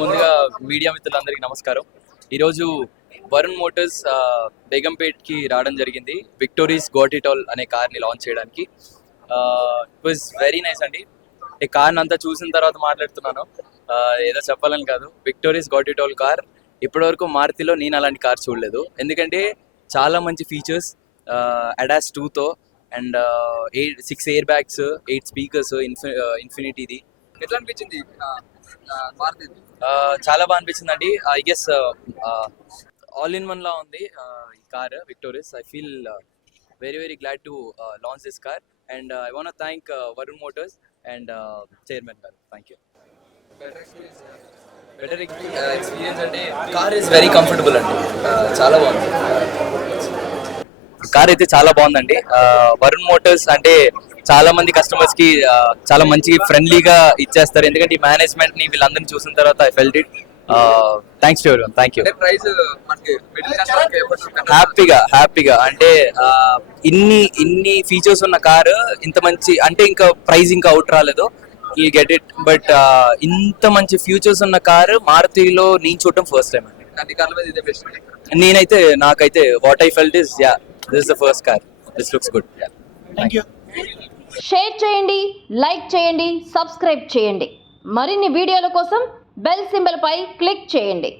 ముందుగా మీడియా మిత్రులందరికీ నమస్కారం. ఈరోజు వరుణ్ మోటార్స్ బేగంపేట్కి రావడం జరిగింది విక్టోరీస్ గాట్ ఇట్ ఆల్ అనే కార్ని లాంచ్ చేయడానికి. ఇట్ వాజ్ వెరీ నైస్ అండి. ఈ కార్ని అంతా చూసిన తర్వాత మాట్లాడుతున్నాను, ఏదో చెప్పాలని కాదు. Victoris got it all car ఇప్పటివరకు మారుతిలో నేను అలాంటి కార్ చూడలేదు. ఎందుకంటే చాలా మంచి ఫీచర్స్, అడాస్ 2తో అండ్ 6 ఎయిర్ బ్యాగ్స్, 8 స్పీకర్స్, ఇన్ఫినిటీది. ఎట్లా అనిపించింది? చాలా బాగా అనిపించింది అండి. I guess all in one లా ఉంది ఈ car Victoris. I feel very very glad to launch this car and I want thank Varun Motors and chairman గారు. Thank you. బెటర్ ఎక్స్పీరియన్స్ అంటే కార్ ఇస్ వెరీ కంఫర్టబుల్ అండి. చాలా బాగుంది కార్ అయితే, చాలా బాగుందండి. వరుణ్ మోటార్స్ అంటే చాలా మంది కస్టమర్స్ కి చాలా మంచి ఫ్రెండ్లీగా ఇచ్చేస్తారు. ఎందుకంటే ఈ మేనేజ్మెంట్ ని వీళ్ళందరినీ చూసిన తర్వాత I felt it. Thanks to everyone. Thank you. హ్యాపీగా అంటే ఇన్ని ఫీచర్స్ ఉన్న కారు, ఇంత మంచి అంటే ఇంకా ప్రైస్ ఇంకా అవుట్ రాలేదు, యూ గెట్ ఇట్. బట్ ఇంత మంచి ఫ్యూచర్స్ ఉన్న కారు మారుతిలో నేను చూడటం ఫస్ట్ టైం అండి. నాకైతే what I felt is this is the first car. This looks good. Yeah. Thank you. Share చేయండి, లైక్ చేయండి, సబ్స్క్రైబ్ చేయండి. మరిన్ని వీడియోల కోసం బెల్ సింబల్ పై క్లిక్ చేయండి.